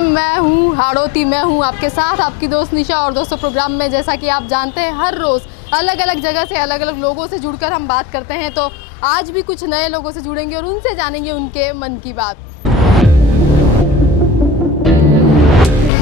Programme मैं हूँ हाड़ौती, मैं हूँ आपके साथ आपकी दोस्त निशा। और दोस्तों प्रोग्राम में जैसा कि आप जानते हैं हर रोज़ अलग अलग जगह से अलग अलग लोगों से जुड़कर हम बात करते हैं, तो आज भी कुछ नए लोगों से जुड़ेंगे और उनसे जानेंगे उनके मन की बात।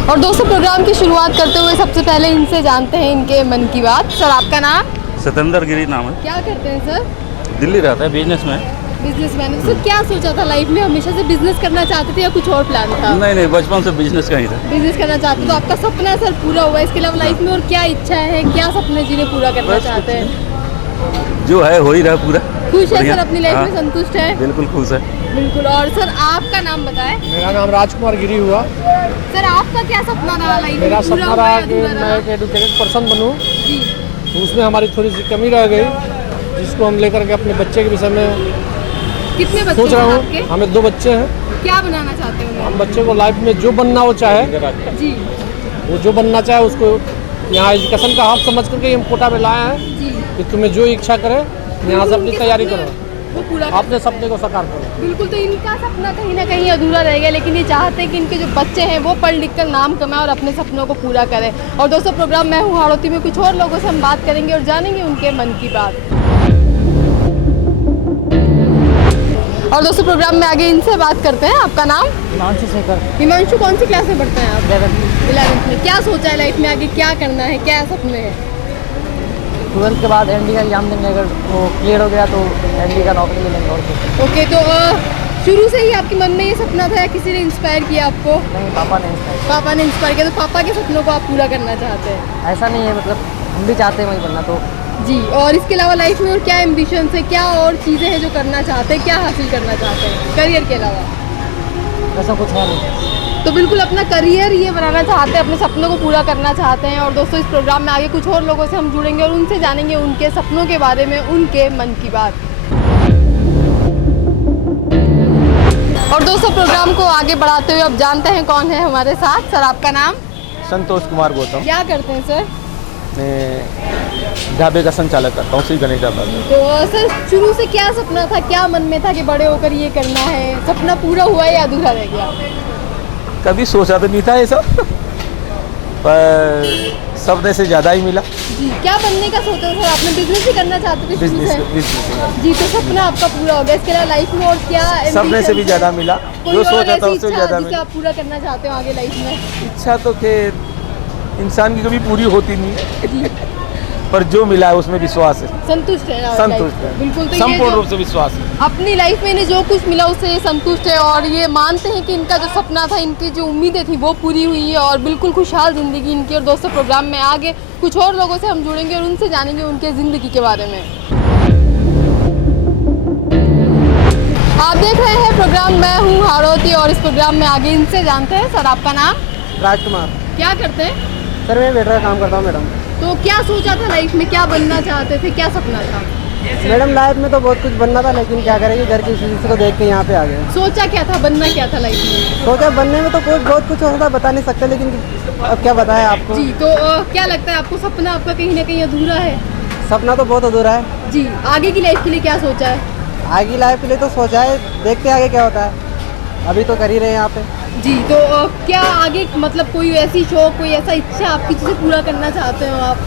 और दोस्तों प्रोग्राम की शुरुआत करते हुए सबसे पहले इनसे जानते हैं इनके मन की बात। सर आपका नाम? सतेंद्र गिरी नाम है। क्या करते हैं सर? दिल्ली रहता है, बिजनेस में। बिजनेसमैन। सर क्या सोचा था लाइफ में, हमेशा से बिजनेस करना चाहते थे या कुछ और प्लान था? नहीं, बचपन से बिजनेस का ही था। बिजनेस करना चाहते तो आपका सपना सर पूरा हुआ, इसके अलावा लाइफ में और क्या इच्छा है, क्या सपने जिन्हें पूरा करना चाहते हैं? जो है हो ही रहा पूरा। खुश है सर अपनी लाइफ में, संतुष्ट है? बिल्कुल खुश है। बिल्कुल। और सर आपका नाम बताएं। मेरा नाम राजकुमार गिरी हुआ। सर आपका क्या सपना रहा लाइफ में? मेरा सपना रहा कि मैं एक एडुकेटेड पर्सन बनूं। जी। तो उसमें हमारी थोड़ी सी कमी रह गई, जिसको हम लेकर के अपने बच्चे के विषय में कितने बच्चे सोच रहा हैं हूँ। आपके? हमें 2 बच्चे हैं। क्या बनाना चाहते हैं हम बच्चे को लाइफ में जो बनना वो चाहे, जी वो जो बनना चाहे उसको यहाँ एजुकेशन का हब समझ करके हम कोटा में लाए हैं जी। कि तुम्हें जो इच्छा करे यहाँ से अपनी तैयारी करो, वो पूरा अपने सपने को साकार करो। बिल्कुल। तो इनका सपना कहीं ना कहीं अधूरा रह गया, लेकिन ये चाहते हैं कि इनके जो बच्चे हैं वो पढ़ लिख कर नाम कमाएं और अपने सपनों को पूरा करें। और दोस्तों प्रोग्राम मैं हूँ हाड़ौती में कुछ और लोगों से हम बात करेंगे और जानेंगे उनके मन की बात। और दोस्तों प्रोग्राम में आगे इनसे बात करते हैं। आपका नाम? हिमांशु शेखर। हिमांशु, कौन सी क्लास में पढ़ते हैं आप? 11th में। क्या सोचा है लाइफ में आगे क्या करना है, क्या सपने हैं? 12th के बाद एनडी का एग्जाम देंगे, अगर वो क्लियर हो गया तो एनडी का नौकरी मिलेंगे। और कुछ ओके। तो शुरू से ही आपके मन में ये सपना था या किसी ने इंस्पायर किया आपको? नहीं, पापा ने इंस्पायर। पापा ने इंस्पायर किया। तो पापा के सपनों को आप पूरा करना चाहते हैं? ऐसा नहीं है, मतलब हम भी चाहते हैं वही बनना। तो जी। और इसके अलावा लाइफ में और क्या एम्बिशंस है, क्या और चीज़ें हैं जो करना चाहते हैं, क्या हासिल करना चाहते हैं करियर के अलावा? ऐसा कुछ है नहीं। तो बिल्कुल अपना करियर ये बनाना चाहते हैं, अपने सपनों को पूरा करना चाहते हैं। और दोस्तों इस प्रोग्राम में आगे कुछ और लोगों से हम जुड़ेंगे और उनसे जानेंगे उनके सपनों के बारे में, उनके मन की बात। और दोस्तों प्रोग्राम को आगे बढ़ाते हुए अब जानते हैं कौन है हमारे साथ। सर आपका नाम? संतोष कुमार गौतम। क्या करते हैं सर? मैं ढाबे का संचालक करता हूँ, श्री गणेश ढाबा में। तो सर शुरू से क्या सपना था, क्या मन में था कि बड़े होकर ये करना है? सपना पूरा हुआ या अधूरा रह गया? कभी सोचा तो नहीं था ये सब, पर सपने से ज़्यादा ही मिला। जी। क्या बनने का सोचा सर आपने? बिजनेस ही करना चाहते थे शुरू से? बिजनेस जी। तो सपना आपका पूरा हो गया। इसके अलावा लाइफ में और क्या सपने से भी ज़्यादा मिला, कोई जो और सोचा था ऐसी उससे इच्छा ज़्यादा जिसे मिला। आप पूरा करना चाहते हो आगे लाइफ में? इच्छा तो खैर इंसान की कभी पूरी होती नहीं है, पर जो मिला है उसमें विश्वास है, संतुष्ट है? संतुष्ट है। बिल्कुल। तो ये संपूर्ण जो रूप से विश्वास है। अपनी लाइफ में इन्हें जो कुछ मिला उससे ये संतुष्ट है और ये मानते हैं कि इनका जो सपना था, इनकी जो उम्मीदें थी वो पूरी हुई है और बिल्कुल खुशहाल ज़िंदगी इनकी। और दोस्तों प्रोग्राम में आगे कुछ और लोगों से हम जुड़ेंगे और उनसे जानेंगे उनके ज़िंदगी के बारे में। आप देख रहे हैं प्रोग्राम मैं हूँ हाड़ौती और इस प्रोग्राम में आगे इनसे जानते हैं। सर आपका नाम? राजकुमार। क्या करते हैं? सर मैं वेटर का काम करता हूँ मैडम। तो क्या सोचा था लाइफ में, क्या बनना चाहते थे, क्या सपना था? मैडम लाइफ में तो बहुत कुछ बनना था, लेकिन क्या करेंगे, घर की स्थिति को देख के यहाँ पे आ गए। सोचा क्या था, बनना क्या था लाइफ में? सोचा बनने में तो बहुत कुछ होता, बता नहीं सकते, लेकिन अब क्या बताएं आपको। जी। तो क्या लगता है आपको सपना आपका कहीं ना कहीं अधूरा है? सपना तो बहुत अधूरा है। जी। आगे की लाइफ के लिए क्या सोचा है? आगे लाइफ के लिए तो सोचा है, देखते हैं आगे क्या होता है, अभी तो कर ही रहे हैं यहाँ पे। जी। तो क्या आगे मतलब कोई ऐसी शौक, कोई ऐसा इच्छा आपकी जिसे पूरा करना चाहते हो आप?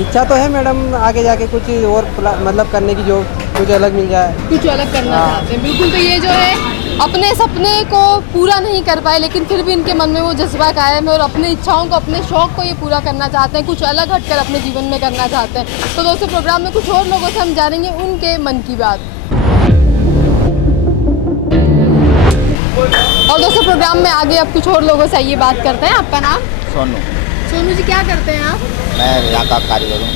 इच्छा तो है मैडम, आगे जाके कुछ और मतलब करने की, जो कुछ अलग मिल जाए, कुछ अलग करना चाहते हैं। बिल्कुल। तो ये जो है अपने सपने को पूरा नहीं कर पाए, लेकिन फिर भी इनके मन में वो जज्बा कायम है और अपनी इच्छाओं को, अपने शौक को ये पूरा करना चाहते हैं, कुछ अलग हटकर अपने जीवन में करना चाहते हैं। तो दोस्तों प्रोग्राम में कुछ और लोगों से हम जानेंगे उनके मन की बात। और दोस्तों प्रोग्राम में आगे अब कुछ और लोगों से आइए बात करते हैं। आपका नाम? सोनू। सोनू जी क्या करते हैं आप? मैं यहाँ का कारीगर हूँ,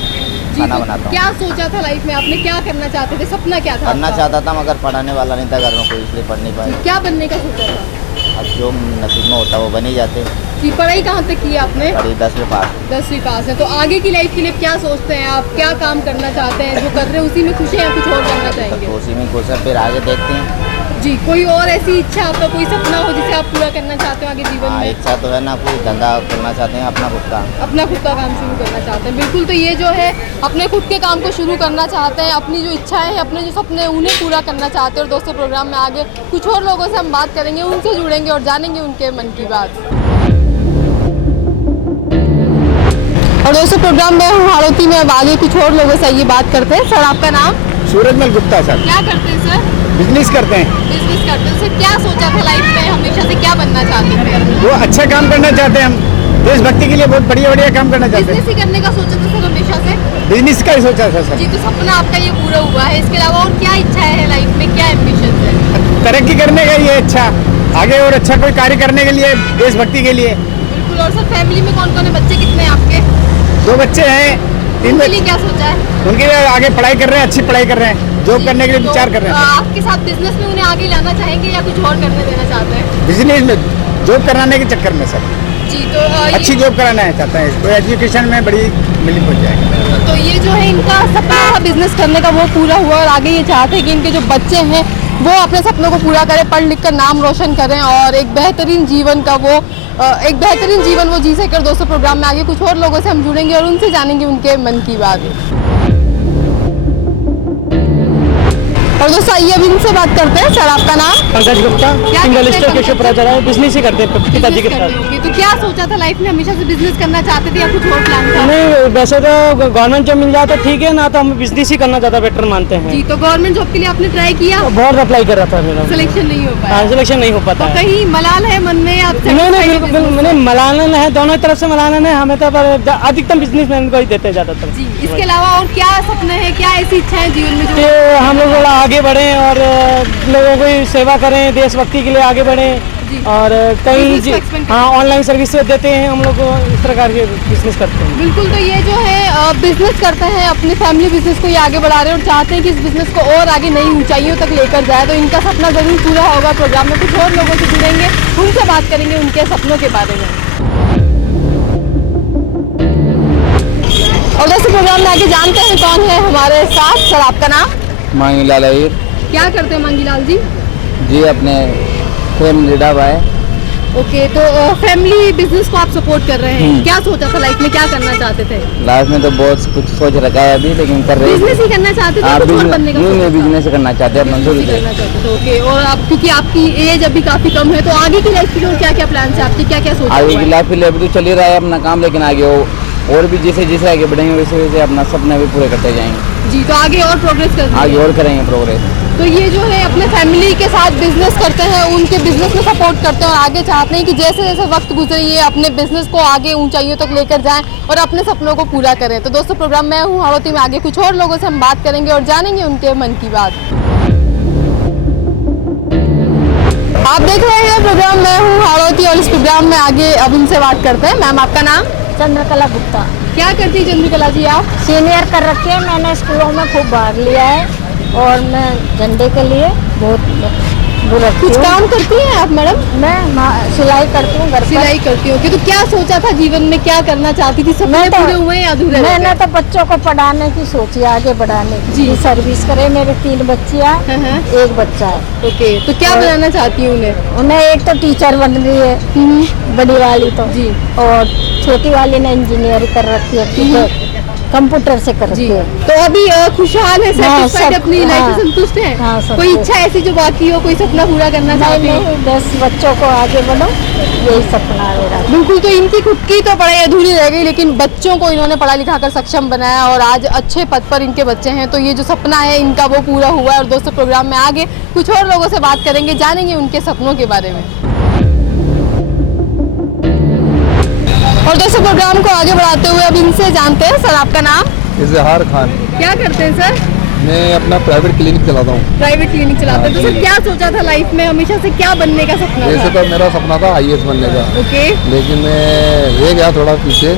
जी। खाना तो बनाता हूँ। क्या सोचा था लाइफ में आपने, क्या करना चाहते थे, सपना क्या था पढ़ना आपका? चाहता था मगर पढ़ाने वाला नहीं था घर में कोई, इसलिए पढ़ नहीं पाया। क्या बनने का सोचा था? अब जो नसीब में होता वो बन ही जाते। जी। पढ़ाई कहाँ तक की है आपने? पढ़ी 10वीं पास। 10वीं पास है। तो आगे की लाइफ के लिए क्या सोचते हैं आप, क्या काम करना चाहते हैं? जो कर रहे हैं उसी में खुश हैं या कुछ और करना तो चाहेंगे? उसी में खुश है, फिर आगे देखते हैं। जी, कोई और ऐसी इच्छा आपका, कोई सपना हो जिसे आप पूरा करना चाहते हो आगे जीवन हाँ में? इच्छा तो है ना, कोई धंधा करना चाहते हैं अपना खुद का। अपना खुद का काम शुरू करना चाहते हैं। बिल्कुल, तो ये जो है अपने खुद के काम को शुरू करना चाहते हैं, अपनी जो इच्छाएं हैं, अपने जो सपने हैं उन्हें पूरा करना चाहते हैं। और दोस्तों प्रोग्राम में आगे कुछ और लोगों से हम बात करेंगे, उनसे जुड़ेंगे और जानेंगे उनके मन की बात। और दोस्तों प्रोग्राम में हूँ हाड़ौती में, अब आगे कुछ और लोगों से ये बात करते हैं। सर आपका नाम? सूरजमल गुप्ता सर। क्या करते हैं सर? बिजनेस करते हैं। बिजनेस करते हैं। सर क्या सोचा था लाइफ में, हमेशा से क्या बनना चाहते थे? वो अच्छा काम करना चाहते हैं, हम देशभक्ति के लिए बहुत बढ़िया बढ़िया काम करना चाहते बिजनेस ही करने का सोचा था सर हमेशा से? हैं। बिजनेस का ही सोचा था सर। जी, तो सपना आपका ये पूरा हुआ है, इसके अलावा और क्या इच्छा है लाइफ में, क्या एम्बिशन है? तरक्की करने का ये अच्छा, आगे और अच्छा कोई कार्य करने के लिए, देशभक्ति के लिए। बिल्कुल। और सर फैमिली में कौन कौन है, बच्चे कितने हैं आपके? 2 बच्चे हैं, 3 उनके लिए बच्चे। क्या सोचा है? उनके लिए आगे पढ़ाई कर रहे हैं, अच्छी पढ़ाई कर रहे हैं, जॉब करने के लिए विचार कर रहे हैं। आपके साथ बिजनेस में उन्हें आगे लाना चाहेंगे या कुछ और करने देना चाहते हैं? बिजनेस में जॉब कराने के चक्कर में सर, जी, तो अच्छी जॉब कराना चाहते हैं, कोई एजुकेशन में बड़ी मिल हो जाएगा। तो ये जो है इनका सपना था बिजनेस करने का, वो पूरा हुआ और आगे ये चाहते हैं कि इनके जो बच्चे हैं वो अपने सपनों को पूरा करें, पढ़ लिख कर नाम रोशन करें और एक बेहतरीन जीवन वो जी सके। दोस्तों प्रोग्राम में आगे कुछ और लोगों से हम जुड़ेंगे और उनसे जानेंगे उनके मन की बात। और दोस्तों आइए अब इनसे बात करते हैं। सर आपका नाम? पंकज गुप्ता, क्या सिंगल करते हैं स्टोर केशव पंकज राजा, बिजनेस ही करते हैं पिताजी के बिजनेस साथ। करते होंगे। तो क्या सोचा था लाइफ में, हमेशा से बिजनेस करना चाहते थे या कुछ और प्लान था? नहीं, वैसे तो गवर्नमेंट जॉब मिल जाए तो ठीक है ना, तो हम बिजनेस ही करना ज़्यादा बेटर मानते हैं। जी, तो गवर्नमेंट जॉब के लिए आपने ट्राई किया? बहुत अप्लाई कर रहा था मेरा, सिलेक्शन नहीं हो पाया? सिलेक्शन नहीं हो पाता है। कहीं मलाल है मन में? आप नहीं नहीं, बिल्कुल मैंने मलाना है, दोनों तरफ से मलाना है हमें, तो पर अधिकतम बिजनेसमैन को ही देते हैं ज़्यादातर। जी, इसके अलावा और क्या सपने हैं, क्या ऐसी इच्छा है जीवन में जो कि हम लोग थोड़ा आगे बढ़ें और लोगों की सेवा करें, देशभक्ति के लिए आगे बढ़ें जी। और कहीं Business को expand करें। हाँ ऑनलाइन सर्विस देते हैं हम लोग, इस प्रकार के बिजनेस करते हैं। बिल्कुल, तो ये जो है बिजनेस करते हैं, अपने फैमिली बिजनेस को ये आगे बढ़ा रहे हैं और चाहते हैं कि इस बिजनेस को और आगे नई ऊंचाइयों तक लेकर जाए। तो इनका सपना जरूर पूरा होगा। प्रोग्राम में कुछ और लोगों से जुड़ेंगे, उनसे बात करेंगे उनके सपनों के बारे में। और दोस्तों प्रोग्राम में आगे जानते हैं कौन है हमारे साथ। सर आपका नाम? मांगीलाल अहीर क्या करते हैं मांगीलाल जी? जी, अपने फैमिली ढाबा है। ओके, तो फैमिली बिजनेस को आप सपोर्ट कर रहे हैं। क्या सोचा था लाइफ में, क्या करना चाहते थे? लाइफ में तो बहुत कुछ सोच रखा है अभी, लेकिन कर रहे बिजनेस ही करना चाहते थे, कुछ और बनने का सोचा था? बिजनेस करना चाहते हैं अपना बिजनेस ही करना चाहते थे। ओके, और आप क्योंकि आपकी एज अभी काफी कम है, तो आगे की लाइफ के लिए क्या क्या प्लान है आपके, क्या क्या सोचा आगे हुआ की है? लाइफ के लिए अभी तो चल ही रहा है अपना काम, लेकिन आगे और भी जैसे जैसे आगे बढ़ेंगे वैसे वैसे अपना सपने भी पूरे करते जाएंगे। जी, तो आगे और प्रोग्रेस करते आगे हैं। और करेंगे प्रोग्रेस। तो ये जो है अपने फैमिली के साथ बिजनेस करते हैं, उनके बिजनेस में सपोर्ट करते हैं और आगे चाहते हैं कि जैसे जैसे वक्त गुजरे ये अपने बिजनेस को आगे ऊंचाइयों तक लेकर जाएं और अपने सपनों को पूरा करें। तो दोस्तों प्रोग्राम में हूँ हाड़ौती में, आगे कुछ और लोगों से हम बात करेंगे और जानेंगे उनके मन की बात। आप देख रहे हैं प्रोग्राम में हूँ हाड़ौती और इस प्रोग्राम में आगे अब इनसे बात करते हैं। मैम आपका नाम? चंद्रकला गुप्ता। क्या करती है चंद्रकला जी आप? सीनियर कर रखी है, मैंने स्कूलों में खूब भाग लिया है और मैं झंडे के लिए बहुत वो रखती कुछ हूँ। काम करती हैं आप मैडम? मैं सिलाई करती हूँ घर पर। सिलाई करती हूँ। तो क्या सोचा था जीवन में, क्या करना चाहती थी, सपने मैं तो- पूरे हुए या अधूरे रह गए? मैंने तो बच्चों को पढ़ाने की सोची, आगे बढ़ाने की जी। सर्विस करे। मेरे 3 बच्चियाँ, हाँ। 1 बच्चा है। ओके, तो क्या बनाना चाहती हूँ उन्हें? उन्हें एक तो टीचर बन रही है, बड़ी वाली तो जी। और छोटी वाली ने इंजीनियरिंग कर रखी है, कंप्यूटर से कर रखी जी, है। तो अभी खुशहाल है, हाँ, सेटिस्फाइड, सब- अपनी लाइफ हाँ। से संतुष्ट है? हाँ, सब कोई कुछ। इच्छा ऐसी जो बाकी हो, कोई सपना पूरा करना नहीं चाहती हो? नहीं, बस बच्चों को आगे बढ़ो, यही सपना है मेरा। बिल्कुल, तो इनकी खुद की तो पढ़ाई अधूरी रह गई, लेकिन बच्चों को इन्होंने पढ़ा लिखा कर सक्षम बनाया और आज अच्छे पद पर इनके बच्चे हैं। तो ये जो सपना है इनका वो पूरा हुआ है। और दोस्तों प्रोग्राम में आगे कुछ और लोगों से बात करेंगे, जानेंगे उनके सपनों के बारे में। और दोस्तों प्रोग्राम को आगे बढ़ाते हुए अब इनसे जानते हैं। सर आपका नाम? इजहार खान। क्या करते हैं सर? मैं अपना प्राइवेट क्लिनिक चलाता हूँ। प्राइवेट क्लिनिक चलाते हैं। तो सर क्या सोचा था लाइफ में, हमेशा से क्या बनने का सपना वैसे था? तो मेरा सपना था IAS बनने का, ओके। लेकिन मैं रह गया थोड़ा पीछे।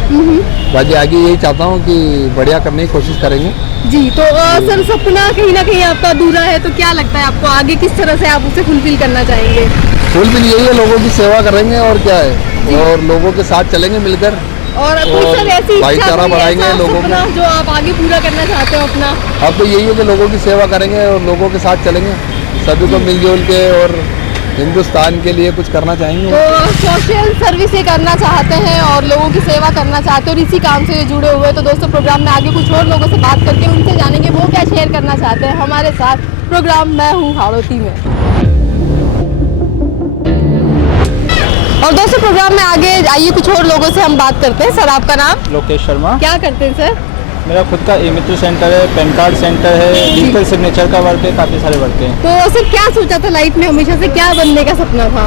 बाकी आगे यही चाहता हूँ कि बढ़िया करने की कोशिश करेंगे। जी, तो सर सपना कहीं ना कहीं आपका अधूरा है, तो क्या लगता है आपको आगे किस तरह से आप उसे फुलफिल करना चाहेंगे? फुल भी यही है, लोगों की सेवा करेंगे और क्या है, और लोगों के साथ चलेंगे मिलकर। और कोई और सर ऐसी इच्छा, भाईचारा कोई बढ़ाएंगे ऐसा लोगों सपना जो आप आगे पूरा करना चाहते हो अपना? अब तो यही है कि लोगों की सेवा करेंगे और लोगों के साथ चलेंगे, सभी को मिलजुल के और हिंदुस्तान के लिए कुछ करना चाहेंगे। तो सोशल सर्विस ये करना चाहते हैं और लोगों की सेवा करना चाहते हैं और इसी काम से ये जुड़े हुए हैं। तो दोस्तों प्रोग्राम में आगे कुछ और लोगों से बात करके उनसे जानेंगे वो क्या शेयर करना चाहते हैं हमारे साथ। प्रोग्राम मैं हूँ हाड़ौती में। और दोस्तों प्रोग्राम में आगे आइए कुछ और लोगों से हम बात करते हैं। सर आपका नाम? लोकेश शर्मा। क्या करते हैं सर? मेरा खुद का ई-मित्र सेंटर है, पैन कार्ड सेंटर है, डिजिटल सिग्नेचर का वर्क है, काफ़ी सारे वर्क हैं। तो सर क्या सोचा था लाइफ में हमेशा से, क्या बनने का सपना था?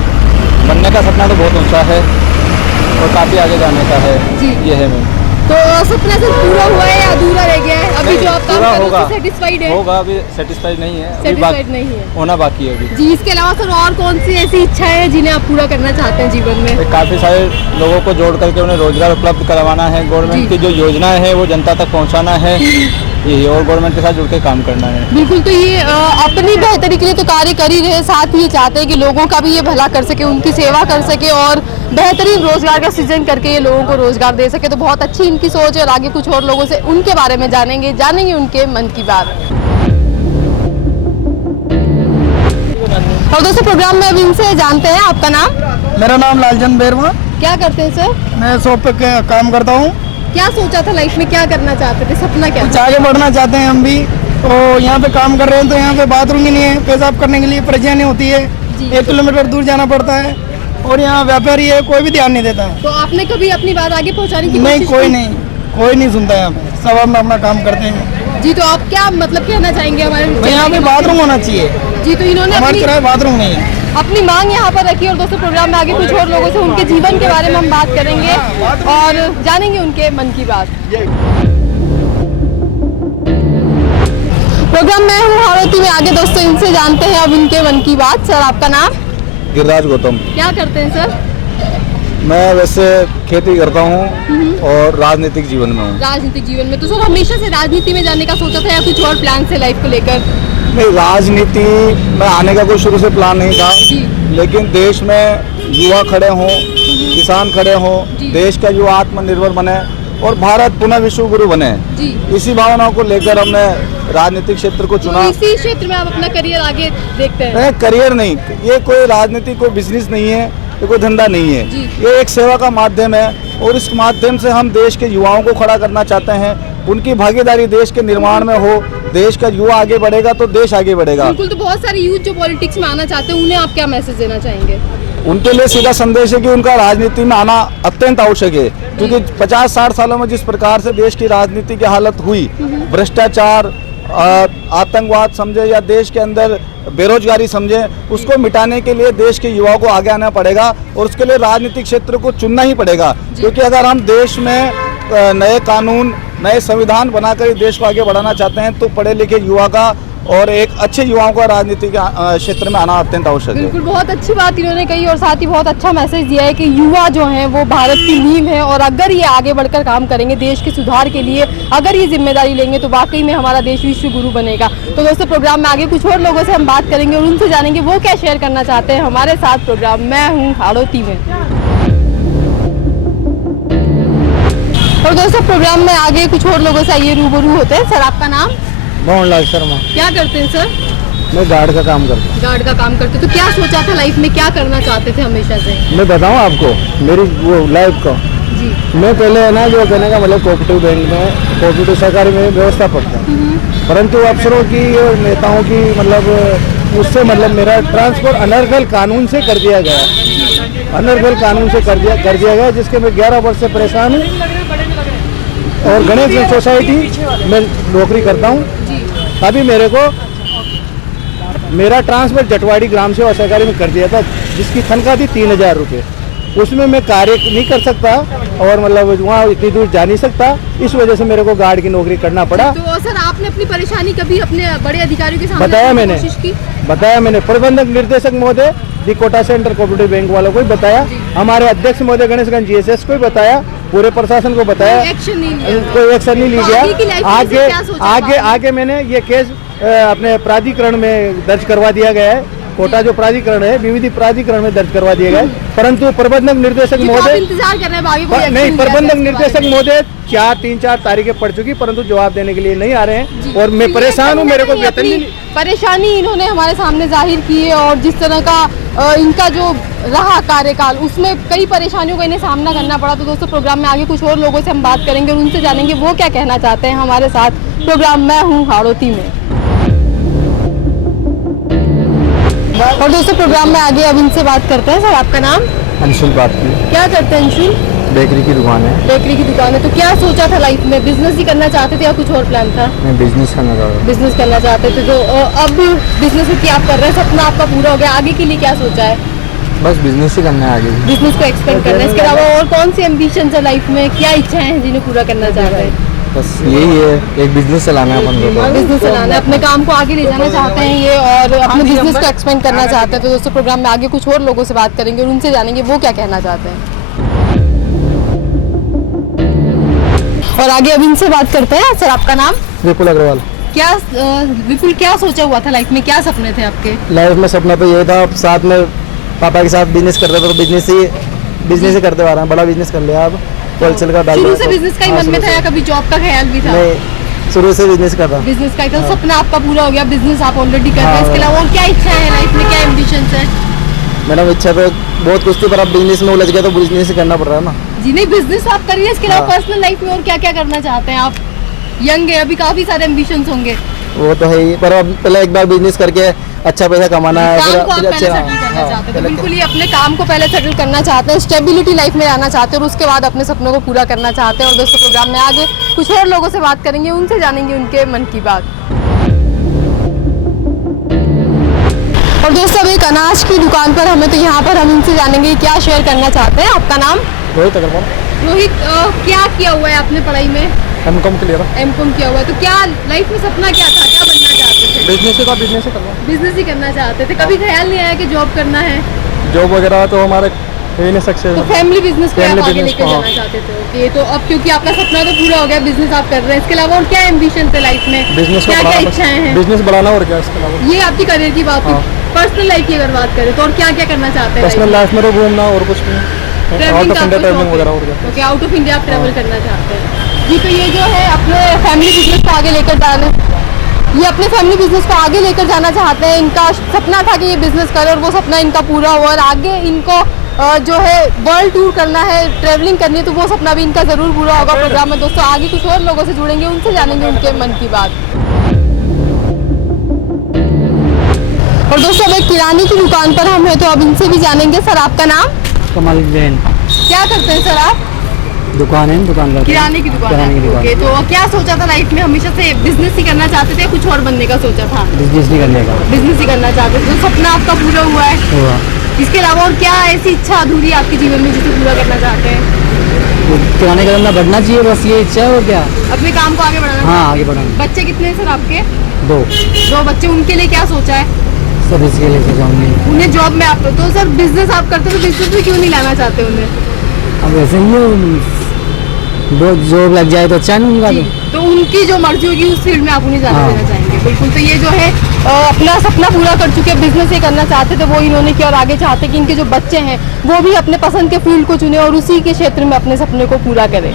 बनने का सपना तो बहुत ऊंचा है और काफ़ी आगे जाने का है। जी। ये है मैं। तो सपना सर पूरा हुआ है या अधूरा रह गया है? अभी नहीं, जो आप काम पूरा कर रहे होगा। हो सेटिस्फाइड है? होगा, अभी सेटिस्फाइड नहीं है, अभी सेटिस्फाइड नहीं है, होना बाकी है अभी। जी। इसके अलावा सर और कौन सी ऐसी इच्छाएं हैं जिन्हें आप पूरा करना चाहते हैं जीवन में? काफ़ी सारे लोगों को जोड़ करके उन्हें रोजगार उपलब्ध करवाना है। गवर्नमेंट की जो योजनाएं हैं वो जनता तक पहुंचाना है, यही, और गवर्नमेंट के साथ जुड़ के काम करना है। बिल्कुल। तो ये अपनी बेहतरी के लिए तो कार्य कर ही रहे, साथ ही ये चाहते हैं कि लोगों का भी ये भला कर सके, उनकी सेवा कर सके और बेहतरीन रोजगार का सृजन करके ये लोगों को रोजगार दे सके। तो बहुत अच्छी इनकी सोच है और आगे कुछ और लोगों से उनके बारे में जानेंगे उनके मन की बात। और दोस्तों प्रोग्राम में अब इनसे जानते हैं। आपका नाम? मेरा नाम लालचंद बेरवा। क्या करते हैं सर? मैं शॉप पे काम करता हूँ। क्या सोचा था लाइफ में, क्या करना चाहते थे, सपना क्या कुछ था? आगे बढ़ना चाहते हैं हम भी। तो यहाँ पे काम कर रहे हैं तो यहाँ पे बाथरूम ही नहीं है, पेशाब करने के लिए परेशानी होती है, 1 किलोमीटर दूर जाना पड़ता है और यहाँ व्यापारी है, कोई भी ध्यान नहीं देता है। तो आपने कभी अपनी बात आगे पहुँचाने की नहीं, कोशिश कोई की? नहीं, कोई नहीं सुनता है यहाँ पे, सब अपना काम करते हैं। जी। तो आप क्या मतलब कहना चाहेंगे हमारे? भाई यहाँ पे बाथरूम होना चाहिए। जी। तो इन्होंने हमारी तरह बाथरूम नहीं है। अपनी मांग यहाँ पर रखी और दोस्तों प्रोग्राम में आगे कुछ और लोगों से उनके जीवन के बारे में हम बात करेंगे और जानेंगे उनके मन की बात। प्रोग्राम में हूँ हाड़ौती में, आगे दोस्तों इनसे जानते हैं अब इनके मन की बात। सर आपका नाम? गिरिराज गौतम। क्या करते हैं सर? मैं वैसे खेती करता हूँ और राजनीतिक जीवन में हूँ। राजनीतिक जीवन में? तो सर हमेशा से राजनीति में जाने का सोचा था या कुछ और प्लान से लाइफ को लेकर? नहीं, राजनीति में आने का कोई शुरू से प्लान नहीं था, लेकिन देश में युवा खड़े हों, किसान खड़े हों, देश का युवा आत्मनिर्भर बने और भारत पुनः विश्व गुरु बने, इसी भावनाओं को लेकर हमने राजनीतिक क्षेत्र को चुना। तो इसी क्षेत्र में आप अपना करियर आगे देखते हैं? नहीं, करियर नहीं, ये कोई राजनीति कोई बिजनेस नहीं है, ये कोई धंधा नहीं है, ये एक सेवा का माध्यम है और इस माध्यम से हम देश के युवाओं को खड़ा करना चाहते हैं। उनकी भागीदारी देश के निर्माण में हो, देश का युवा आगे बढ़ेगा तो देश आगे बढ़ेगा। बिल्कुल। तो बहुत सारे यूथ जो पॉलिटिक्स में आना चाहते हैं उन्हें आप क्या मैसेज देना चाहेंगे? उनके लिए सीधा संदेश है कि उनका राजनीति में आना अत्यंत आवश्यक है, क्योंकि 50-60 सालों में जिस प्रकार से देश की राजनीति की हालत हुई, भ्रष्टाचार, आतंकवाद समझे या देश के अंदर बेरोजगारी समझे, उसको मिटाने के लिए देश के युवाओं को आगे आना पड़ेगा और उसके लिए राजनीतिक क्षेत्र को चुनना ही पड़ेगा। क्योंकि अगर हम देश में नए कानून, नए संविधान बनाकर देश को आगे बढ़ाना चाहते हैं तो पढ़े लिखे युवा का और एक अच्छे युवाओं का राजनीतिक क्षेत्र में आना अत्यंत आवश्यक है। बिल्कुल, बहुत अच्छी बात इन्होंने कही और साथ ही बहुत अच्छा मैसेज दिया है कि युवा जो हैं वो भारत की नींव है और अगर ये आगे बढ़कर काम करेंगे देश के सुधार के लिए, अगर ये जिम्मेदारी लेंगे तो वाकई में हमारा देश विश्व गुरु बनेगा। तो दोस्तों प्रोग्राम में आगे कुछ और लोगों से हम बात करेंगे और उनसे जानेंगे वो क्या शेयर करना चाहते हैं हमारे साथ। प्रोग्राम मैं हूँ हाड़ौती में। और दोस्तों प्रोग्राम में आगे कुछ और लोगों से आइए रूबरू होते हैं। सर आपका नाम? मोहनलाल शर्मा। क्या करते हैं सर? मैं गार्ड का काम करता हूँ। गार्ड का काम करते हैं। तो क्या सोचा था लाइफ में, क्या करना चाहते थे हमेशा से? मैं बताऊँ आपको मेरी वो लाइफ का। जी। मैं पहले है ना जो कहने का मतलब कोऑपरेटिव बैंक में, कोऑपरेटिव सहकारी में व्यवस्थापक था, परंतु अफसरों की और नेताओं की मतलब उससे मतलब मेरा ट्रांसफर अनर्गल कानून से कर दिया गया। अनर्गल कानून से कर दिया गया जिसके मैं 11 वर्ष से परेशान हूँ और गणेश सोसाइटी में नौकरी करता हूँ। अभी मेरे को मेरा ट्रांसफर जटवाड़ी ग्राम सेवा सहकारी में कर दिया था जिसकी तनख्वाह थी 3000 रुपये। उसमें मैं कार्य नहीं कर सकता और मतलब वहाँ इतनी दूर जा नहीं सकता, इस वजह से मेरे को गार्ड की नौकरी करना पड़ा। तो सर आपने अपनी परेशानी कभी अपने बड़े अधिकारियों के सामने कोशिश की? बताया मैंने प्रबंधक निर्देशक महोदय दी कोटा सेंटर कोऑपरेटिव बैंक वालों को भी बताया, हमारे अध्यक्ष महोदय गणेशगंज जीएसएस को भी बताया, पूरे प्रशासन को बताया, कोई एक्शन नहीं लिया गया। आगे मैंने ये केस अपने प्राधिकरण में दर्ज करवा दिया गया है कोटा जो प्राधिकरण है विविध प्राधिकरण में दर्ज करवा दिए गए, परंतु प्रबंधक निर्देशक जी, तो आप महोदय इंतजार कर रहे हैं आगे कोई नहीं, action लिया प्रबंधक जाए इसके निर्देशक बारे में? महोदय 3-4 तारीखें पड़ चुकी, परंतु जवाब देने के लिए नहीं आ रहे हैं जी। और मैं तो ये परेशान हूँ, कहीं मेरे ना को कहीं वेतन भी अपनी परेशानी इन्होंने हमारे सामने जाहिर की है और जिस तरह का इनका जो रहा कार्यकाल उसमें कई परेशानियों का इन्हें सामना करना पड़ा। तो दोस्तों प्रोग्राम में आगे कुछ और लोगों से हम बात करेंगे और उनसे जानेंगे वो क्या कहना चाहते हैं हमारे साथ। प्रोग्राम मैं हूँ हाड़ौती में। और दोस्तों प्रोग्राम में आगे अब इनसे बात करते हैं। सर आपका नाम? अंशुल बात की, क्या करते हैं अंशुल? बेकरी की दुकान है। बेकरी की दुकान है। तो क्या सोचा था लाइफ में, बिजनेस ही करना चाहते थे या कुछ और प्लान था? मैं बिजनेस करना चाह रहा हूँ। बिजनेस करना चाहते थे। तो अब बिजनेस की आप कर रहे हैं, सपना आपका पूरा हो गया, आगे के लिए क्या सोचा है? बस बिजनेस ही करना है आगे। बिजनेस को एक्सपेंड करना है, इसके अलावा और कौन सी एम्बिशन है लाइफ में, क्या इच्छाएं हैं जिन्हें पूरा करना चाहते हैं? बस यही है, एक बिजनेस चलाना है अपन को। बिजनेस चलाना है, अपने काम को आगे ले जाना चाहते हैं ये और अपने बिजनेस को एक्सपेंड करना चाहते हैं। तो दोस्तों प्रोग्राम में आगे कुछ और लोगों से बात करेंगे और उनसे जानेंगे वो क्या कहना चाहते हैं। और आगे अब इनसे बात करते हैं। सर आपका नाम? विपुल अग्रवाल। क्या विपुल क्या सोचा हुआ था लाइफ में, क्या सपने थे आपके? लाइफ में सपना तो ये था, साथ में पापा के साथ बिजनेस करते थे, तो बिजनेस ही करते आ रहे हैं। बड़ा बिजनेस कर लिया, अब होलसेल का डाल शुरू रहा से है। बिजनेस का ही मन में था या कभी जॉब का ख्याल भी था? नहीं, शुरू से बिजनेस कर रहा। बिजनेस का ही था। सपना आपका पूरा हो गया, बिजनेस आप ऑलरेडी कर रहे हैं। हाँ। इसके अलावा और क्या इच्छा है लाइफ में, क्या एम्बिशंस है? मैडम इच्छा तो बहुत कुछ थी, पर अब बिजनेस में उलझ गया तो बिजनेस ही करना पड़ रहा है ना। जी नहीं, बिजनेस आप करिए, इसके अलावा हाँ। पर्सनल लाइफ में और क्या क्या करना चाहते हैं आप? यंग है अभी, काफी सारे एम्बिशंस होंगे। वो तो है ही, पर अब पहले एक बार बिजनेस करके अच्छा पैसा कमाना है, काम को आप फिर पहले सेटल करना चाहते हैं, तो बिल्कुल ही अपने काम को पहले सेटल करना चाहते हैं, स्टेबिलिटी लाइफ में लाना चाहते हैं और उसके बाद अपने सपनों को पूरा करना चाहते हैं। और दोस्तों प्रोग्राम में आगे कुछ और लोगों से बात करेंगे, उनसे जानेंगे उनके मन की बात। और दोस्तों अब एक अनाज की दुकान पर हमें, तो यहाँ पर हम इनसे जानेंगे क्या शेयर करना चाहते हैं। आपका नाम? रोहित अग्रवाल। रोहित, क्या किया हुआ है आपने पढ़ाई में? MCom clear. एमकॉम किया हुआ है। तो क्या लाइफ में सपना क्या था, क्या बनना चाहते थे? बिजनेस ही करना। बिजनेस ही करना चाहते थे, कभी ख्याल नहीं आया कि जॉब करना है? जॉब वगैरह तो हमारे ही नहीं सक्सेस। तो फैमिली बिजनेस को आप Family आगे business लेकर को, जाना चाहते थे। ओके, तो अब क्योंकि आपका सपना तो पूरा हो गया, बिजनेस आप कर रहे हैं, इसके अलावा और क्या एम्बिशन थे लाइफ में, बिजनेस क्या क्या इच्छाएं हैं? बिजनेस बढ़ाना और क्या इसके अलावा। ये आपकी करियर की बात हुई। पर्सनल लाइफ की अगर बात करें तो और क्या क्या करना चाहते हैं? पर्सनल लाइफ में तो घूमना और कुछ नहीं, आउट ऑफ इंडिया ट्रैवलिंग वगैरह और क्या। ओके, आउट ऑफ इंडिया आप ट्रैवल करना चाहते हैं। जी, तो ये जो है अपने फैमिली बिजनेस को आगे लेकर जाना, ये अपने फैमिली बिजनेस को आगे लेकर जाना चाहते हैं। इनका सपना था कि ये बिजनेस करें और वो सपना इनका पूरा हुआ और आगे इनको जो है वर्ल्ड टूर करना है, ट्रैवलिंग करनी है, तो वो सपना भी इनका ज़रूर पूरा होगा। प्रोग्राम में दोस्तों आगे कुछ और लोगों से जुड़ेंगे, उनसे जानेंगे उनके मन की बात। और दोस्तों अब एक किराने की दुकान पर हम हैं, तो अब इनसे भी जानेंगे। सर आपका नाम? कमल जैन। क्या करते हैं सर आप? दुकान है, दुकान किराने की दुकान है। ओके, तो क्या सोचा था लाइफ में, हमेशा से बिजनेस ही करना चाहते थे या कुछ और बनने का सोचा था? बिजनेस नहीं करने का। बिजनेस ही करना चाहते थे। तो सपना आपका पूरा हुआ है। इसके अलावा और क्या ऐसी इच्छा अधूरी है आपके जीवन में जिसे पूरा करना चाहते हैं? किराने का धंधा बढ़ना चाहिए, बस ये इच्छा है और क्या। अपने काम को आगे बढ़ाना। हाँ, आगे बढ़ाना। बच्चे कितने हैं सर आपके? 2 बच्चे, उनके लिए क्या सोचा है? सब इसके लिए सोचाऊंगी। उन्हें जॉब में आप, तो सर बिजनेस आप करते तो बिजनेस में क्यों नहीं लाना चाहते उन्हें? अब ऐसे ही है, जॉब लग जाए तो अच्छा नहीं उनका। तो उनकी जो मर्जी होगी उस फील्ड में आप उन्हें जाने देना चाहेंगे। बिल्कुल, तो ये जो है अपना सपना पूरा कर चुके हैं, बिजनेस ये करना चाहते थे वो इन्होंने किया और आगे चाहते कि इनके जो बच्चे हैं वो भी अपने पसंद के फील्ड को चुने और उसी के क्षेत्र में अपने सपने को पूरा करें।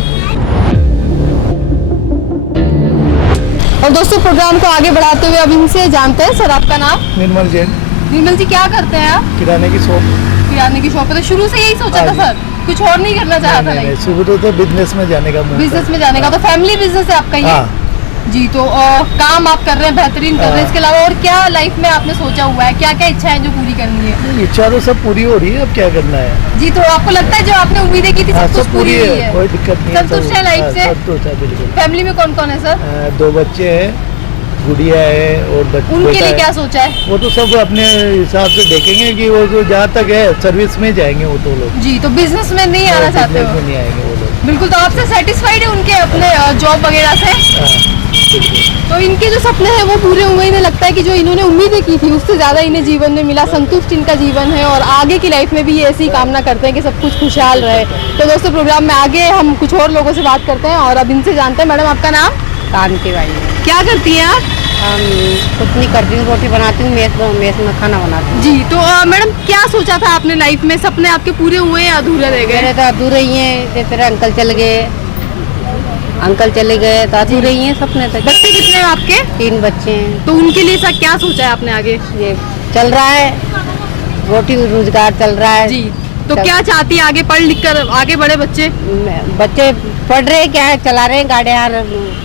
और दोस्तों प्रोग्राम को आगे बढ़ाते हुए अब इनसे जानते हैं। सर आपका नाम? निर्मल जैन। निर्मल जी, क्या करते हैं आप? किराने की शॉप। किराने की शॉप है। तो शुरू से यही सोचा था सर, कुछ और नहीं करना चाहा था? नहीं, शुरू तो बिजनेस में जाने का। बिजनेस में जाने का। तो फैमिली बिजनेस है आपका ये? जी, तो काम आप कर रहे हैं, बेहतरीन कर रहे हैं। इसके अलावा और क्या लाइफ में आपने सोचा हुआ है, क्या क्या इच्छा है जो पूरी करनी है? इच्छा तो सब पूरी हो रही है, अब क्या करना है। जी, तो आपको लगता है जो आपने उम्मीदें की थी सब कुछ पूरी हुई है? कोई दिक्कत नहीं है। संतुष्ट है लाइफ से? संतुष्ट है बिल्कुल। फैमिली में कौन कौन है सर? 2 बच्चे हैं, गुड़िया है और उनके लिए क्या सोचा है? वो तो सब अपने हिसाब से देखेंगे कि वो जो जहाँ तक है सर्विस में जाएंगे वो तो लोग। जी, तो बिजनेस में नहीं आना चाहते हो? नहीं आएंगे वो लोग। बिल्कुल, तो आपसे सेटिस्फाइड है उनके अपने जॉब वगैरह से? तो इनके जो सपने हैं वो पूरे हुए। इन्हें लगता है कि जो इन्होंने उम्मीदें की थी उससे ज़्यादा इन्हें जीवन में मिला, संतुष्ट इनका जीवन है और आगे की लाइफ में भी ये ऐसी कामना करते हैं कि सब कुछ खुशहाल रहे। तो दोस्तों प्रोग्राम में आगे हम कुछ और लोगों से बात करते हैं और अब इनसे जानते हैं। मैडम आपका नाम? कांति बाई। क्या करती हैं आप? कुछ नहीं करती हूँ, रोटी बनाती हूँ, मेस में खाना बनाती हूँ। जी तो मैडम क्या सोचा था आपने लाइफ में, सपने आपके पूरे हुए या अधूरे रह गए? मेरे तो अधूरे ही हैं, जैसे तेरे अंकल चले गए तो अधूरे ही हैं सपने तो। बच्चे कितने हैं आपके? 3 बच्चे हैं। तो उनके लिए सर क्या सोचा है आपने आगे? ये चल रहा है, रोटी रोजगार चल रहा है। जी तो क्या चाहती है आगे पढ़ लिख कर आगे बढ़े बच्चे? बच्चे पढ़ रहे हैं, क्या है, चला रहे हैं गाड़ियाँ,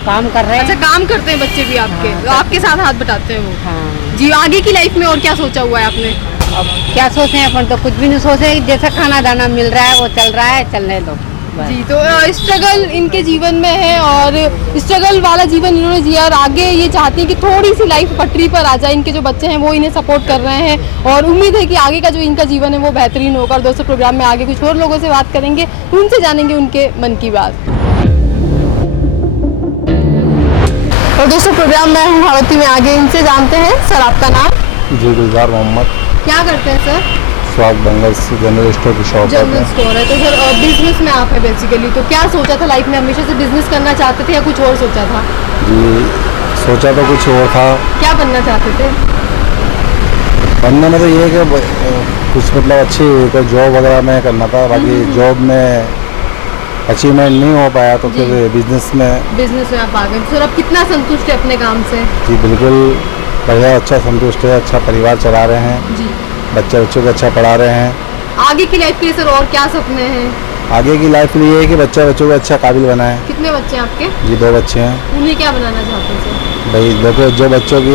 काम कर रहे हैं। अच्छा काम करते हैं बच्चे भी आपके? हाँ, तो आपके साथ हाथ बटाते हैं वो? हाँ। जी आगे की लाइफ में और क्या सोचा हुआ है आपने? अब क्या सोचे हैं अपन, तो कुछ भी नहीं सोचे, जैसा खाना दाना मिल रहा है वो चल रहा है, चलने दो। जी तो स्ट्रगल इनके जीवन में है और स्ट्रगल वाला जीवन इन्होंने जिया और आगे ये चाहती हैं कि थोड़ी सी लाइफ पटरी पर आ जाए। इनके जो बच्चे हैं वो इन्हें सपोर्ट कर रहे हैं और उम्मीद है कि आगे का जो इनका जीवन है वो बेहतरीन होगा। और दोस्तों प्रोग्राम में आगे कुछ और लोगों से बात करेंगे, उनसे जानेंगे उनके मन की बात। और दोस्तों प्रोग्राम में हूँ हाड़ौती में, आगे इनसे जानते हैं। सर आपका नाम? जी गुलजार मोहम्मद, क्या करते हैं सर? स्वाद बंगल जनरल स्टोर की शॉप जनरल स्टोर है। तो सर बिजनेस में आप है बेसिकली, तो क्या सोचा था लाइफ में, हमेशा से बिजनेस करना चाहते थे या कुछ और सोचा था? जी सोचा तो कुछ और था, क्या बनना चाहते थे? बनने में तो ये है कि कुछ मतलब अच्छी कोई जॉब वगैरह में करना था, बाकी जॉब में अचीवमेंट नहीं हो पाया तो फिर बिजनेस में आप आ गए। सर अब कितना संतुष्ट है अपने काम से? जी बिल्कुल बढ़िया, अच्छा संतुष्ट है, अच्छा परिवार चला रहे हैं जी। बच्चों को अच्छा पढ़ा रहे हैं। आगे की लाइफ के लिए सर और क्या सपने हैं? आगे की लाइफ के लिए ये है कि बच्चों को अच्छा काबिल बनाए। कितने बच्चे हैं आपके? जी 2 बच्चे हैं। उन्हें क्या बनाना चाहते हैं सर? भाई देखो, जो बच्चों की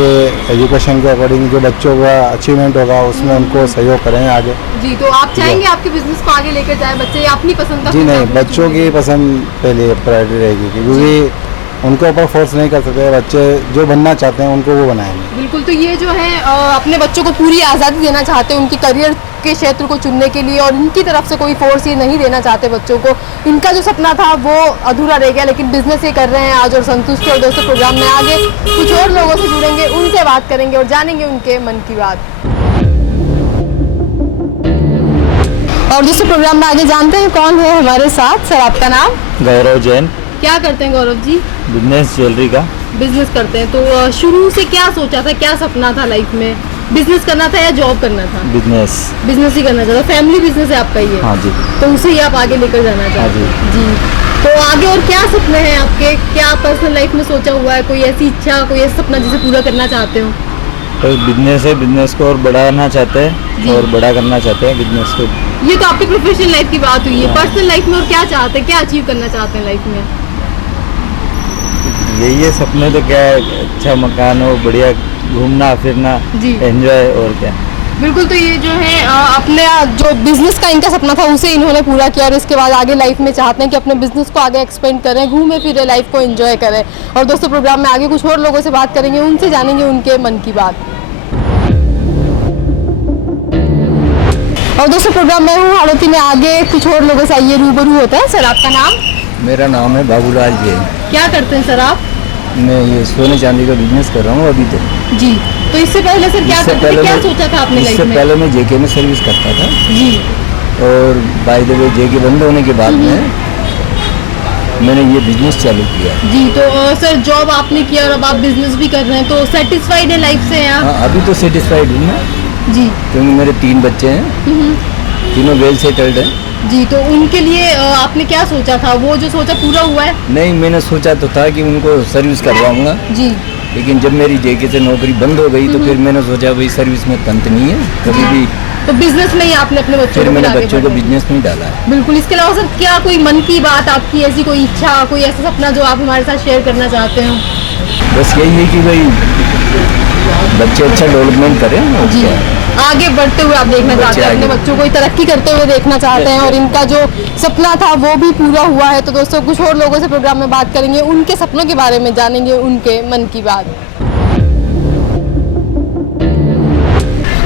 एजुकेशन के अकॉर्डिंग जो बच्चों का अचीवमेंट होगा उसमें उनको सहयोग करें आगे। जी तो आप चाहेंगे आपके बिजनेस को आगे लेकर जाए बच्चे या अपनी पसंद का? जी नहीं, बच्चों की पसंद पहले प्रायोरिटी रहेगी क्योंकि उनको ऊपर फोर्स नहीं कर सकते, बच्चे जो बनना चाहते हैं उनको वो बनाएंगे। बिल्कुल, तो ये जो है अपने बच्चों को पूरी आज़ादी देना चाहते हैं उनकी करियर के क्षेत्र को चुनने के लिए और इनकी तरफ से कोई फोर्स ये नहीं देना चाहते बच्चों को। इनका जो सपना था वो अधूरा रह गया लेकिन बिजनेस ये कर रहे हैं आज और संतुष्ट। और दोस्तों प्रोग्राम में आगे कुछ और लोगों से जुड़ेंगे, उनसे बात करेंगे और जानेंगे उनके मन की बात। और दोस्तों प्रोग्राम में आगे जानते हैं कौन है हमारे साथ। सर आपका नाम? गौरव जैन, क्या करते हैं गौरव जी? बिजनेस ज्वेलरी का। बिजनेस करते हैं। तो शुरू से क्या सोचा था, क्या सपना था लाइफ में, बिजनेस करना था या जॉब करना था? बिजनेस बिजनेस ही करना चाहता। फैमिली बिजनेस है आपका ये? हाँ जी। तो उसे ही आप आगे लेकर जाना चाहते हैं? जी। तो आगे और क्या सपने हैं आपके, क्या पर्सनल लाइफ में सोचा हुआ है, कोई ऐसी इच्छा, कोई ऐसा सपना जिसे पूरा करना चाहते हो? तो बिजनेस है, बिजनेस को और बढ़ाना चाहते हैं और बड़ा करना चाहते हैं बिजनेस को। ये तो आपकी प्रोफेशनल लाइफ की बात हुई है। पर्सनल लाइफ में और क्या चाहते हैं, क्या अचीव करना चाहते हैं लाइफ में? यही है सपने, तो क्या है, अच्छा मकान हो, बढ़िया घूमना फिरना, एंजॉय, और क्या। बिल्कुल, तो ये जो है अपने जो बिजनेस का इनका सपना था उसे इन्होंने पूरा किया और इसके बाद आगे लाइफ में चाहते हैं कि अपने बिजनेस को आगे एक्सपेंड करें, घूमे फिरे, लाइफ को एंजॉय करें। और दोस्तों प्रोग्राम में आगे कुछ और लोगों से बात करेंगे, उनसे जानेंगे उनके मन की बात। और दोस्तों प्रोग्राम में हूँ हाड़ौती में, आगे कुछ और लोगों से आइए रूबरू होता है। सर आपका नाम? मेरा नाम है बाबूलाल जैन। क्या करते हैं सर आप? मैं ये सोने चांदी का बिजनेस कर रहा हूँ अभी तक। जी। तो इससे पहले सर क्या करते थे, क्या सोचा था आपने लाइफ में? इससे पहले मैं जेके में सर्विस करता था जी। और बाय द वे जेके बंद होने के बाद में मैंने ये बिजनेस चालू किया। जी। तो सर जॉब आपने किया और अब आप बिजनेस भी कर रहे हैं, तो सेटिस्फाइड है लाइफ से आप? हाँ, अभी तो सेटिस्फाइड हूँ मैं जी, क्योंकि मेरे 3 बच्चे हैं, तीनों वेल सेटल्ड हैं। जी। तो उनके लिए आपने क्या सोचा था, वो जो सोचा पूरा हुआ है? नहीं, मैंने सोचा तो था कि उनको सर्विस करवाऊंगा जी, लेकिन जब मेरी जेके से नौकरी बंद हो गई तो फिर मैंने सोचा भाई सर्विस में तंत नहीं है कभी भी, तो बिजनेस में ही आपने अपने बच्चों फिर को मैंने आगे बच्चों को बढ़ाया। बिजनेस में डाला है। बिल्कुल। इसके अलावा सर क्या कोई मन की बात आपकी, ऐसी कोई इच्छा, कोई ऐसा सपना जो आप हमारे साथ शेयर करना चाहते हो? बस यही है कि भाई बच्चे अच्छा डेवलपमेंट करें और जी, क्या। आगे बढ़ते हुए आप देखना चाहते हैं, अपने बच्चों को तरक्की करते हुए देखना चाहते हैं और इनका जो सपना था वो भी पूरा हुआ है। तो दोस्तों कुछ और लोगों से प्रोग्राम में बात करेंगे, उनके सपनों के बारे में जानेंगे, उनके मन की बात।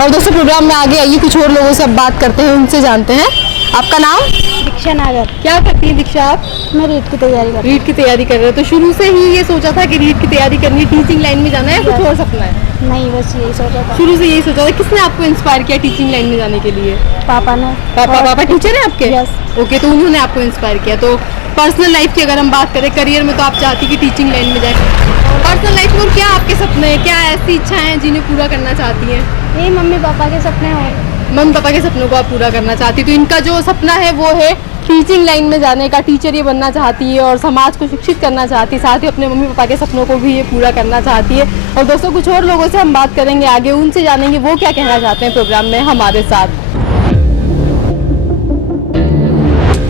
और दोस्तों प्रोग्राम में आगे आइए कुछ और लोगों से अब बात करते हैं, उनसे जानते हैं। आपका नाम? दीक्षा नागर। क्या करती है दीक्षा आप? मैं रीट की तैयारी कर रही रीट की तैयारी कर रहे हो। तो शुरू से ही ये सोचा था कि रीट की तैयारी करनी, टीचिंग लाइन में जाना है, कुछ और सपना है? नहीं, बस यही सोचा था। शुरू से यही सोचा था। किसने आपको इंस्पायर किया टीचिंग लाइन में जाने के लिए? पापा ने। पापा टीचर है आपके? यस। ओके, तो उन्होंने आपको इंस्पायर किया। तो पर्सनल लाइफ की अगर हम बात करें, करियर में तो आप चाहती कि टीचिंग लाइन में जाए। पर्सनल लाइफ में क्या आपके सपने हैं, क्या ऐसी इच्छाएं हैं जिन्हें पूरा करना चाहती हैं? यही मम्मी पापा के सपने हैं। मम्मी पापा के सपनों को आप पूरा करना चाहती, तो इनका जो सपना है वो है टीचिंग लाइन में जाने का। टीचर ये बनना चाहती है और समाज को शिक्षित करना चाहती है, साथ ही अपने मम्मी पापा के सपनों को भी ये पूरा करना चाहती है। और दोस्तों, कुछ और लोगों से हम बात करेंगे आगे, उनसे जानेंगे वो क्या कहना चाहते हैं प्रोग्राम में हमारे साथ।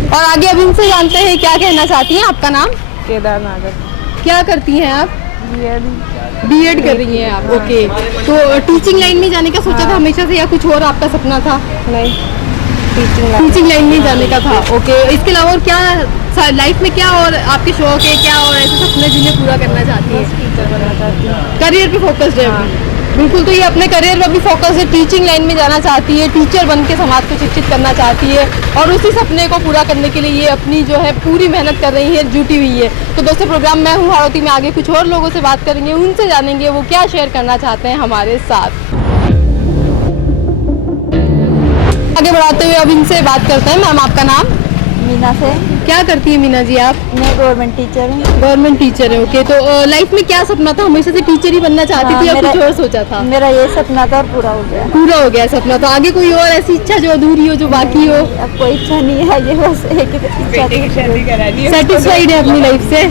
और आगे अब इनसे जानते हैं क्या कहना चाहती हैं। आपका नाम? केदार नागर। क्या करती हैं आप? बीएड कर रही हैं आप। ओके, तो टीचिंग लाइन में जाने का सोचा था हमेशा से या कुछ और आपका सपना था? नहीं, टीचिंग लाइन में जाने का था। ओके, इसके अलावा और क्या लाइफ में क्या और आपके शौक है, क्या और ऐसे सपने जिन्हें पूरा करना चाहती है? टीचर बनना चाहती हूँ। करियर पे फोकस्ड है अभी। बिल्कुल, तो ये अपने करियर पर भी फोकस है, टीचिंग लाइन में जाना चाहती है, टीचर बन के समाज को शिक्षित करना चाहती है और उसी सपने को पूरा करने के लिए ये अपनी जो है पूरी मेहनत कर रही है, जुटी हुई है। तो दोस्तों, प्रोग्राम मैं हूँ हाड़ौती में आगे कुछ और लोगों से बात करेंगे, उनसे जानेंगे वो क्या शेयर करना चाहते हैं हमारे साथ। आगे बढ़ाते हुए अब इनसे बात करते हैं। मैम, आपका नाम? मीना से। क्या करती है मीना जी आप? मैं गवर्नमेंट टीचर हूँ। गवर्नमेंट टीचर है। ओके, तो लाइफ में क्या सपना था? हमेशा से टीचर ही बनना चाहती थी या कुछ और सोचा था? मेरा ये सपना था और पूरा हो गया। पूरा हो गया सपना। तो आगे कोई और ऐसी इच्छा जो अधूरी हो, जो बाकी हो? अब कोई इच्छा नहीं है, ये बस एक इच्छा थी। सेटिस्फाइड है अपनी लाइफ से?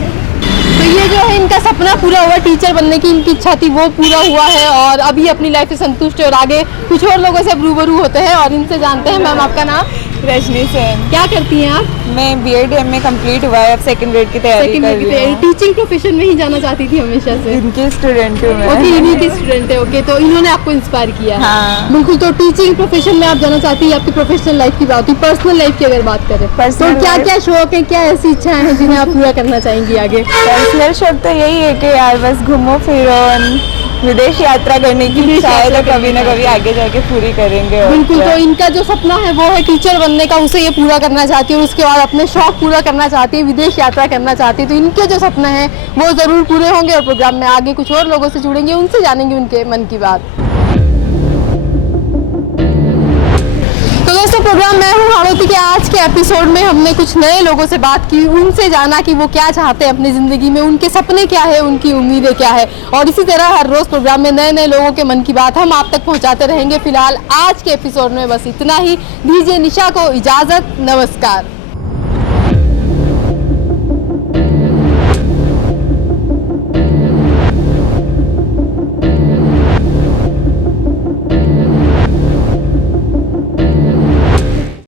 तो ये जो है इनका सपना पूरा हुआ, टीचर बनने की इनकी इच्छा थी वो पूरा हुआ है और अभी अपनी लाइफ से संतुष्ट है। और आगे कुछ और लोगों से रूबरू होते हैं और इनसे जानते हैं। मैम, आपका नाम? रजनी सेन। क्या करती हैं आप? मैं बीएड एमए कंप्लीट हुआ है, अब सेकंड ग्रेड की तैयारी कर रही हूँ। टीचिंग प्रोफेशन में ही जाना चाहती थी हमेशा से? इनकी स्टूडेंट हूँ मैं। ओके, इन्हीं की स्टूडेंट है। ओके, तो इन्होंने आपको इंस्पायर किया है? हाँ। बिल्कुल, तो टीचिंग प्रोफेशन में आप जाना चाहती है। आपकी प्रोफेशनल लाइफ की बात हुई, पर्सनल लाइफ की अगर बात करें तो क्या क्या शौक है, क्या ऐसी इच्छाएं हैं जिन्हें आप पूरा करना चाहेंगी आगे? पर्सनल शौक तो यही है कि यार बस घूमो फिरो, विदेश यात्रा करने की इच्छा है, तो कभी ना कभी आगे जाके पूरी करेंगे। बिल्कुल, तो इनका जो सपना है वो है टीचर बनने का, उसे ये पूरा करना चाहती है और उसके बाद अपने शौक पूरा करना चाहती है, विदेश यात्रा करना चाहती है। तो इनके जो सपने हैं वो ज़रूर पूरे होंगे और प्रोग्राम में आगे कुछ और लोगों से जुड़ेंगे, उनसे जानेंगे उनके मन की बात। तो दोस्तों, प्रोग्राम मैं हूँ हाड़ौती के आज के एपिसोड में हमने कुछ नए लोगों से बात की, उनसे जाना कि वो क्या चाहते हैं अपनी ज़िंदगी में, उनके सपने क्या है, उनकी उम्मीदें क्या है। और इसी तरह हर रोज़ प्रोग्राम में नए नए लोगों के मन की बात हम आप तक पहुँचाते रहेंगे। फिलहाल आज के एपिसोड में बस इतना ही। दीजिए निशा को इजाज़त। नमस्कार।